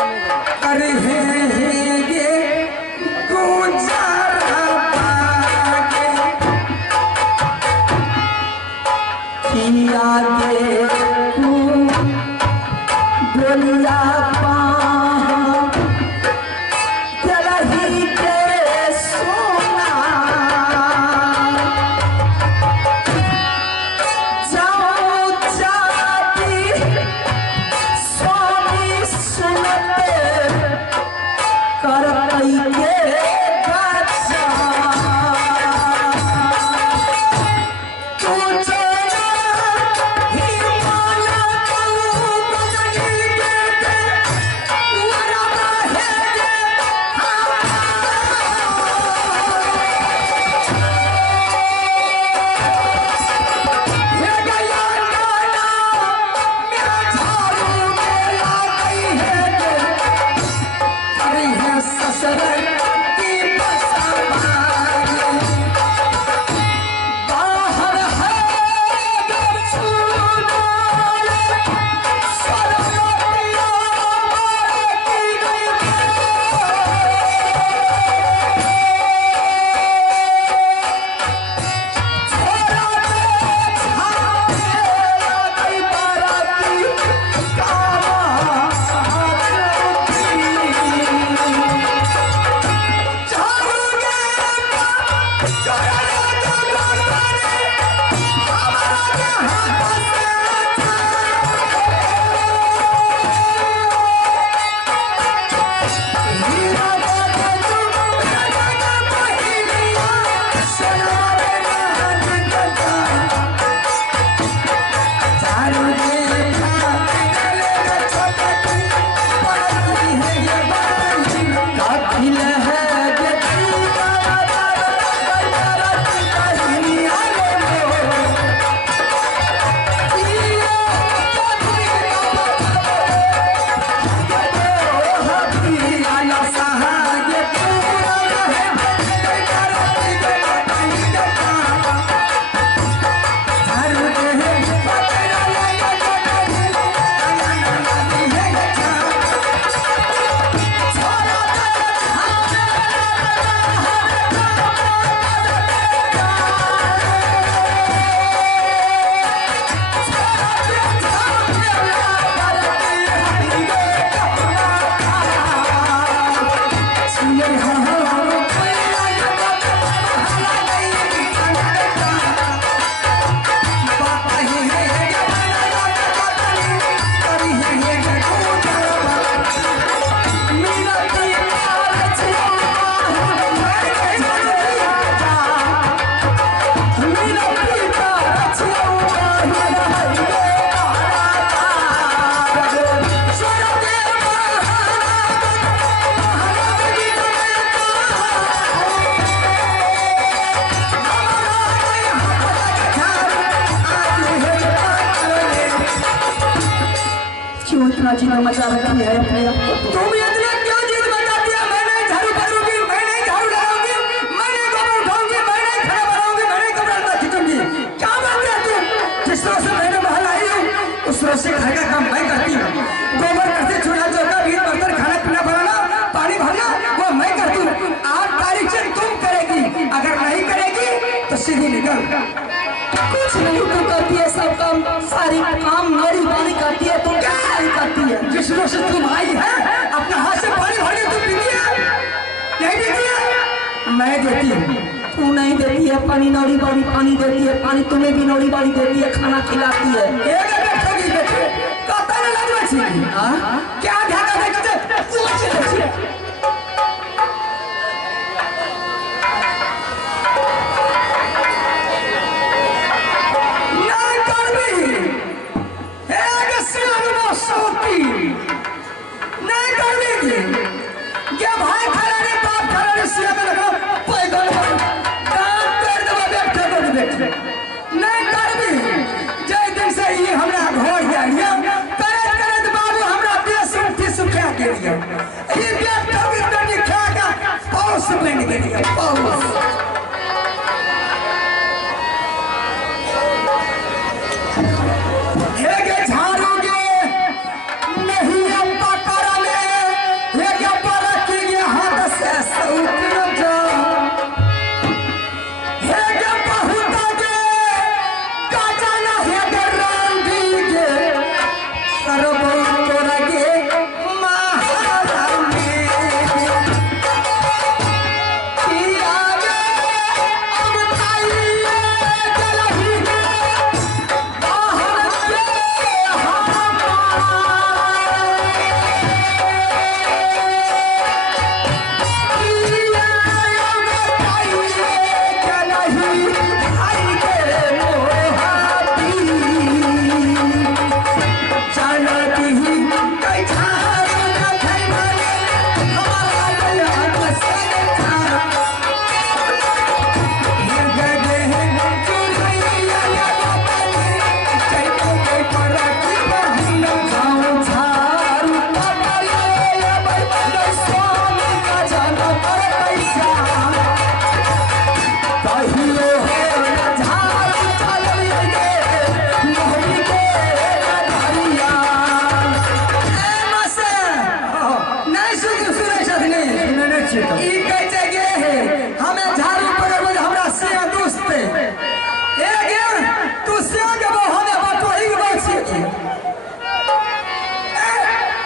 अरे ये गुजारा पाके किया के बोलिया मचा रखी है तुम इतना क्यों जिद बताती है? मैं नहीं झाड़ू करूंगी, मैं नहीं झाड़ू लगाऊंगी, मैं नहीं गोबर उठाऊंगी, मैं नहीं खड़ा बनाऊंगी, मैं नहीं कपड़ा खींचूंगी। क्या बात है तुम? जिस तरह से मैंने महल आई हूँ उस तरह से घर का काम मैं करती हूँ। गोबर करते, चूल्हा चौका, भीड़ बर्तन, खाना पीना बनाना, पानी भरना वो मैं करती हूँ। 8 तारीख से तुम करेगी, अगर नहीं करेगी तो सीधी निकल। कुछ नहीं तू करती है, सब काम सारी काम मेरी बारी करती है, तुम क्या करती है? जिस रोज से तुम आई है अपना हाथ से पानी भरने तुम पीती है, नहीं देती है? मैं देती हूँ, तू नहीं देती है। पानी नौड़ी बाड़ी पानी देती है, पानी तुम्हें भी नौड़ी बाड़ी देती है, खाना खिलाती है। एक बैठोगी देखे कहता नहीं लग रही क्या ध्यान देखते झाड़ोगे नहीं पकड़ में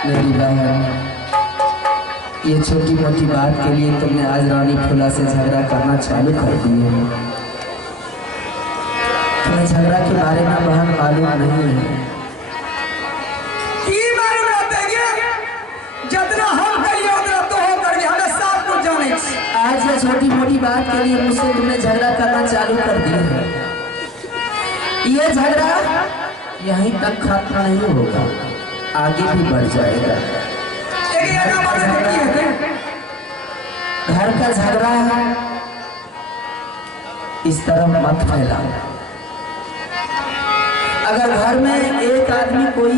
मेरी बहन, ये छोटी मोटी बात के लिए तुमने आज रानी फूला से झगड़ा करना चालू कर दिए हो। तुम्हें झगड़ा के बारे में बहन मालूम नहीं है। जितना हम करिए उतना तो हो करिए, हमें सब कुछ जाने। आज ये छोटी मोटी बात के लिए मुझसे तुमने झगड़ा करना चालू कर दिया है। ये झगड़ा यहीं तक खत्म नहीं होगा, आगे भी बढ़ जाएगा। घर का झगड़ा इस तरह मत फैलाओ। अगर घर में एक आदमी कोई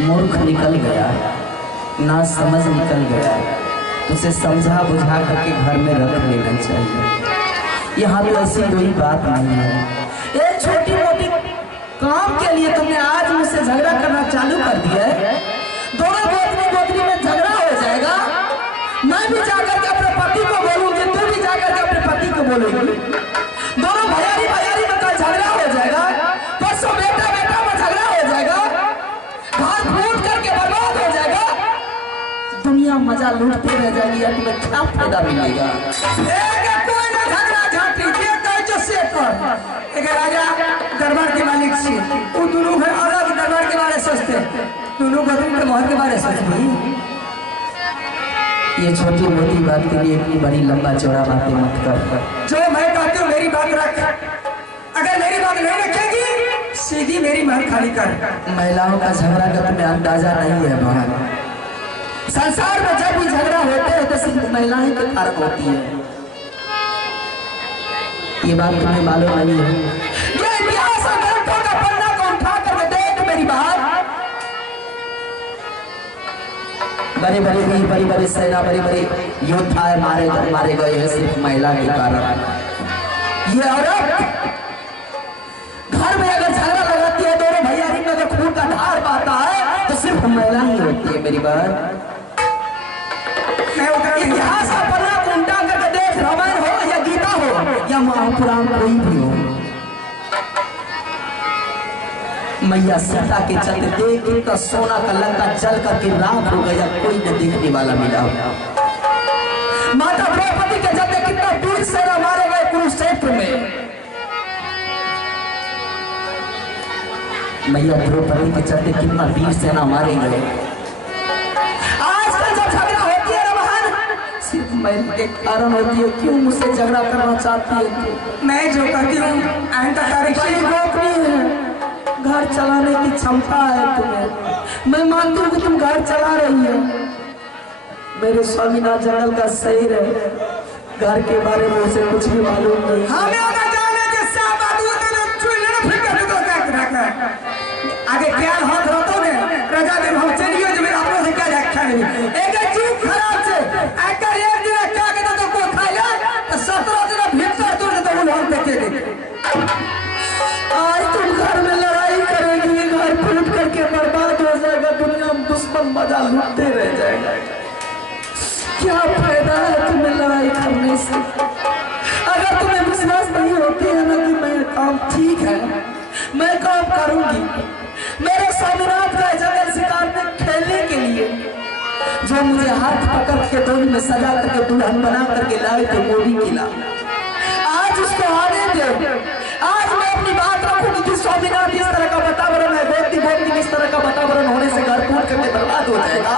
मूर्ख निकल गया, ना समझ निकल गया, तो उसे समझा बुझा करके घर में रख लेना चाहिए। यहाँ तो ऐसी कोई बात नहीं है। एक छोटी मोटी काम के लिए तुमने आज मुझसे झगड़ा करना चालू कर दिया है। दोनों गोतनी में झगड़ा हो जाएगा। मैं भी जाकर के अपने पति को बोलूंगी, तू भी जाकर के अपने पति को बोलूंगी। दोनों भैयारी में कल झगड़ा हो जाएगा, परसों बेटा में झगड़ा हो जाएगा, घर फूट करके बर्बाद हो जाएगा। दुनिया मजा लूटते रह जाएगी, या तुम्हें क्या फायदा मिलेगा? एक राजा दरबार के मालिक से वो दोनों है अलग दरबार के बारे सोचते, दोनों गरीब के महल के बारे सोचते। ये छोटी मोटी बात के लिए इतनी बड़ी लंबा चौड़ा बातें मत कर। जो मैं कहती हूँ मेरी बात रख, अगर मेरी बात नहीं रखेगी सीधी मेरी महल खाली कर। महिलाओं का झगड़ा का तुम्हें अंदाजा नहीं है बहन। संसार में जब भी झगड़ा होते हैं तो सिर्फ महिलाएं के कारण होती है। ये बात तुम्हें मालूम नहीं है। ये इतिहास ग्रंथों का पन्ना को उठा कर देख मेरी बात। बड़े बड़े सेना, बड़े योद्धा मारे गए हैं सिर्फ महिला के कारण। ये औरत घर में अगर झगड़ा लगाती है, दोनों भैयारी में अगर खून का धार पाता है तो सिर्फ महिला ही होती है मेरी बात। इतिहास का पन्ना को उल्टा करके देख, रामायण हो या गीता हो या महापुराण कोई भी हो, मैया सीता के चलते देख तो सोना का लंका जल करके राख हो गया, कोई न देखने वाला मिला। माता द्रौपदी के चलते कितना वीर सेना मारे गए कुरुक्षेत्र में। मैया द्रौपदी के चलते कितना वीर सेना मारे गए। आजकल जब झगड़ा होती है सिर्फ मैं के कारण होती है। क्यों मुझसे झगड़ा करना चाहती है? मैं जो कहती हूँ घर चलाने की क्षमता है तुम्हें, मैं मानती हूँ कि तुम घर चला रही हो। मेरे स्वामीनाथ जंगल का शहीर है, घर के बारे में उसे कुछ भी मालूम नहीं। आगे क्या हाथ रहता है प्रजा दिन हम चलिए जो मेरा अपनों से क्या रखा है। एक चीज खराब से अगर एक दिन क्या कहता तो कोई खाएगा तो 17 दिन भीतर तोड़ देता वो हम देखेंगे। आज तुम घर में लड़ाई करेगी, घर फूट करके बर्बाद हो जाएगा, दुनिया में दुश्मन मजा लूटते रह जाएगा। क्या फायदा है तुम्हें लड़ाई करने से? अगर तुम्हें विश्वास नहीं होती है ना कि मैं काम ठीक है, मैं काम करूंगी। मेरे स्वामीनाथ का जंगल शिकार में खेलने के लिए जो मुझे हाथ पकड़ के डोली में सजा करके दुल्हन बना करके लाए थे वो भी खिला। आज उसको आने दे, आज मैं अपनी बात रखूंगी कि स्वामीनाथ इस तरह का वातावरण है, बोलती इस तरह का वातावरण होने से घर फूट करके बर्बाद हो जाएगा।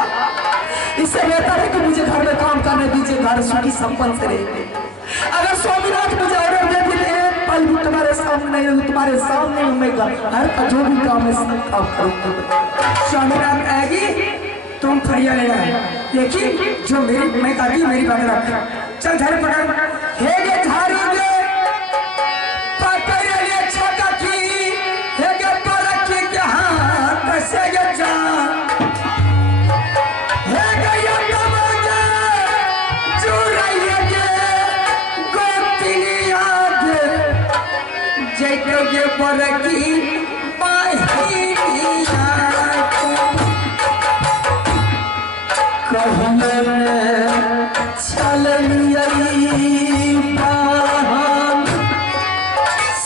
इससे बेहतर है कि मुझे घर में काम करने दीजिए, घर सुखी संपन्न से रहेंगे। अगर स्वामीनाथ मुझे ऑर्डर दे दिए पल भी तुम्हारे सामने नहीं, तुम्हारे सामने मैं घर का जो भी काम है सब काम करूंगा। स्वामीनाथ आएगी तुम फरिया लेना है, लेकिन जो मेरी मैं कहती हूँ मेरी बात रख। चल झाड़ी पकड़, हे गे झाड़ी गे पकड़ ले छोटा की, हे गे पलक के हाथ कैसे गे जा, हे गे ये तमंजा चुराइए गे गोतिनी आगे जैतो गे पलकी बाहिरिया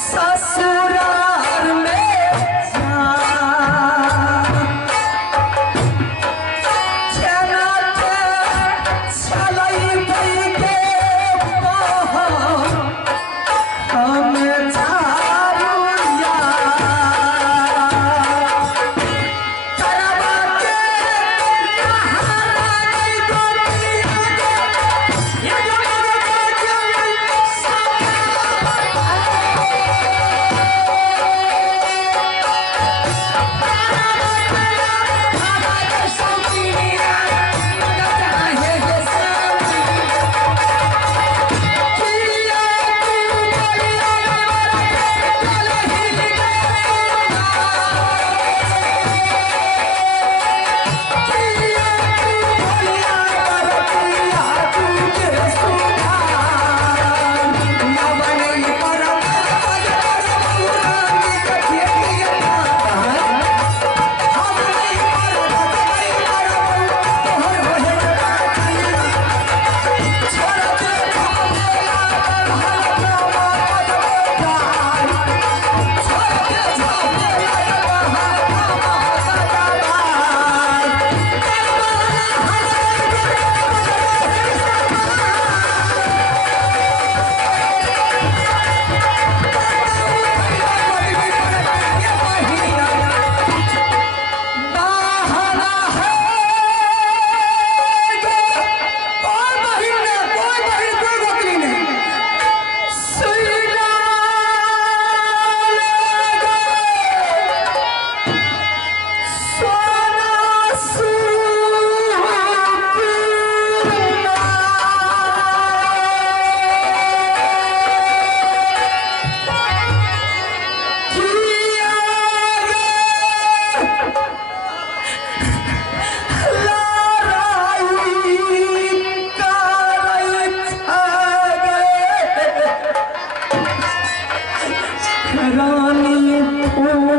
ससुराल में रानी फूला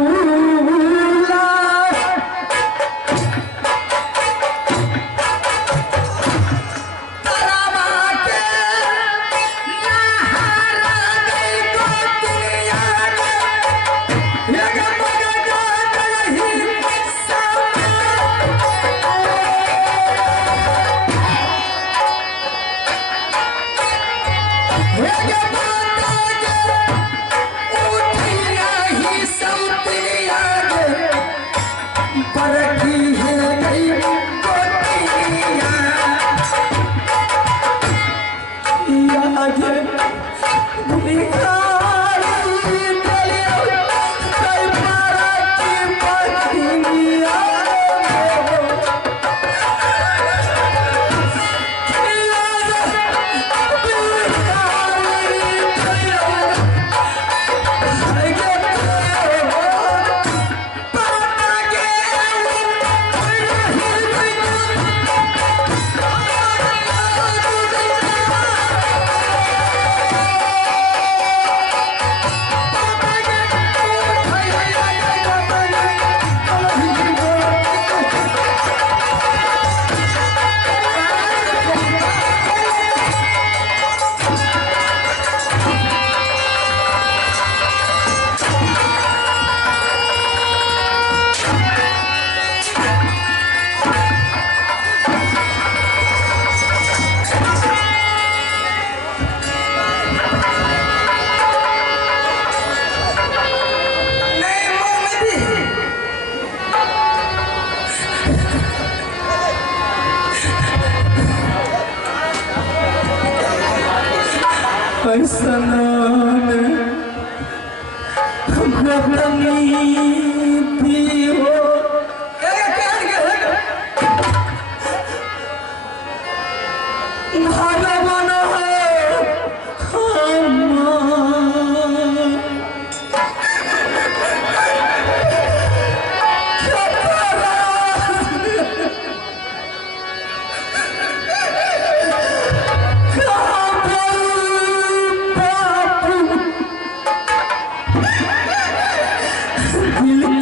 दिल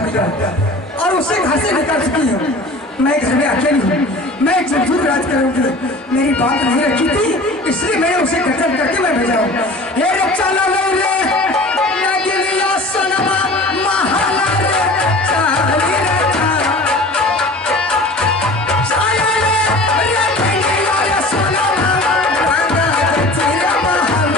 बचा दिया और उसे घर से निकाल चुकी हूँ। मैं घर में अकेली हूँ, मैं जरूर राज करूंगी। मेरी बात नहीं रखी थी इसलिए मैंने उसे कत्ल करके मैं भेजा हूँ। हे चला लो रे नगलिया सोनमा महाना रे चाली रे चाली रे नगलिया सोनमा गंगा तेरा महल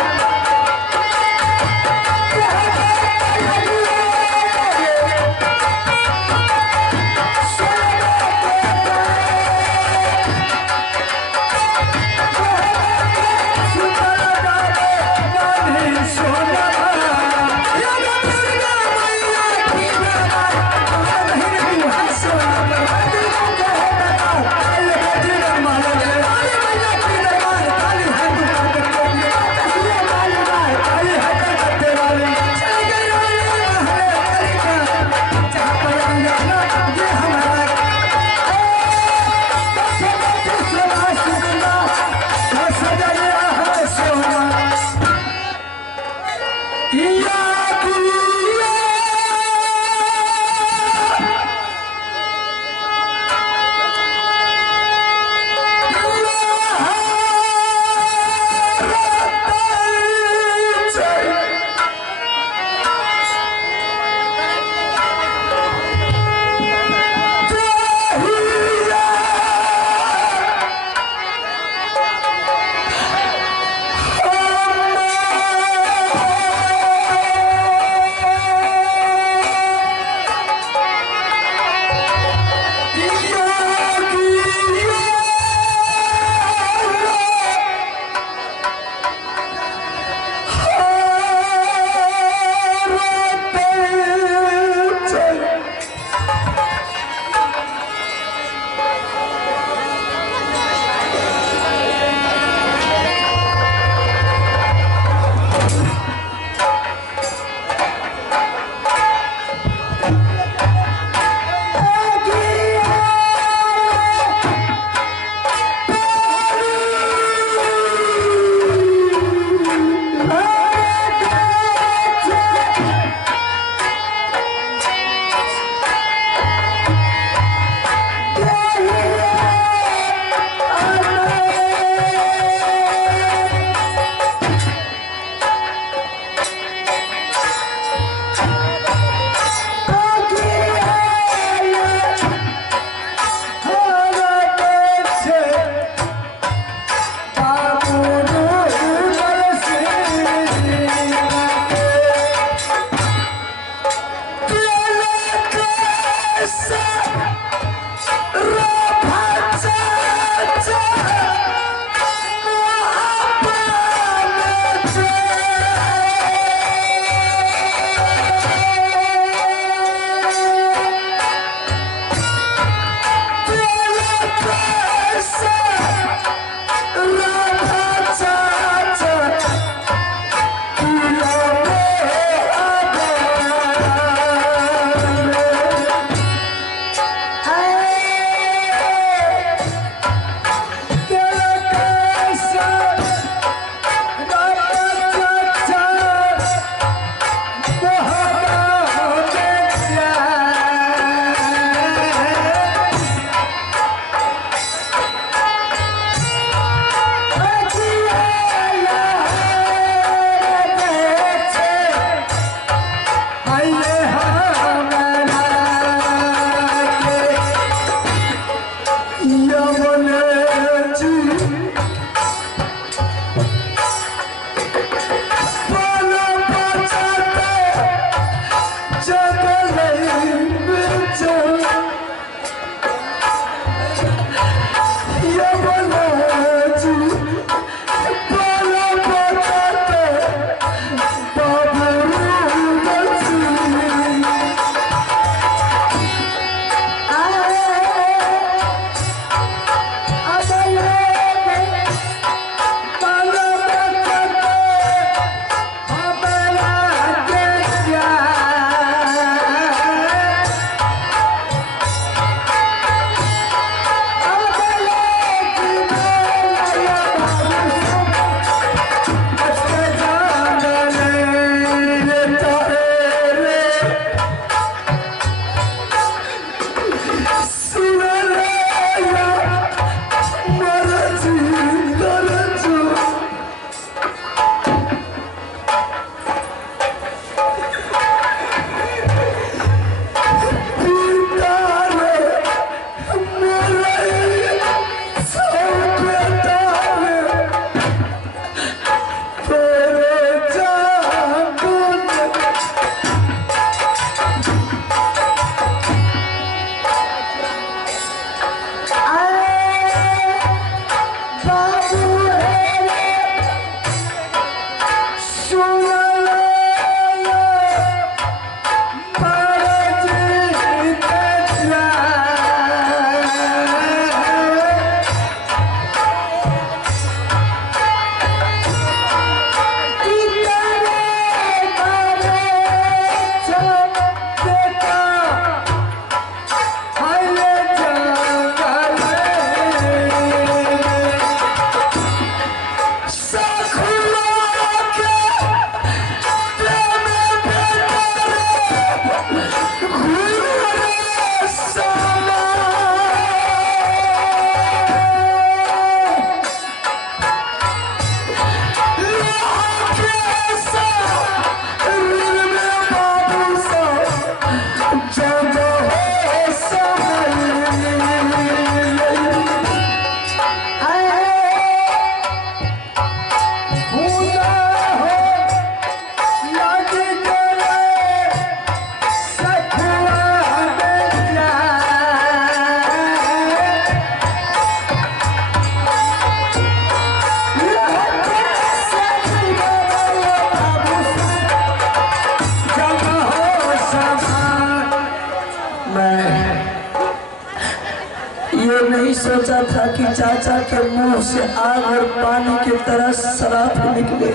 था कि चाचा के मुंह से आग और पानी की तरह शराब निकले।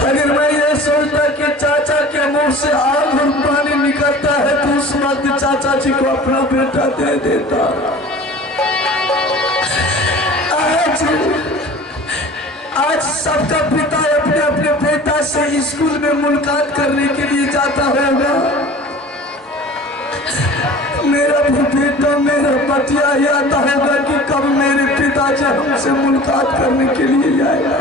अगर मैं ये सोचता कि चाचा के मुंह से आग और पानी निकलता है तो उस वक्त चाचा जी को अपना बेटा दे देता। आज सबका पिता अपने अपने बेटा से स्कूल में मुलाकात करने के लिए जाता होगा। मेरा भी बेटा मेरा बतिया आता होगा कि कब मेरे पिताजी हमसे मुलाकात करने के लिए आएगा।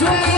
झूमी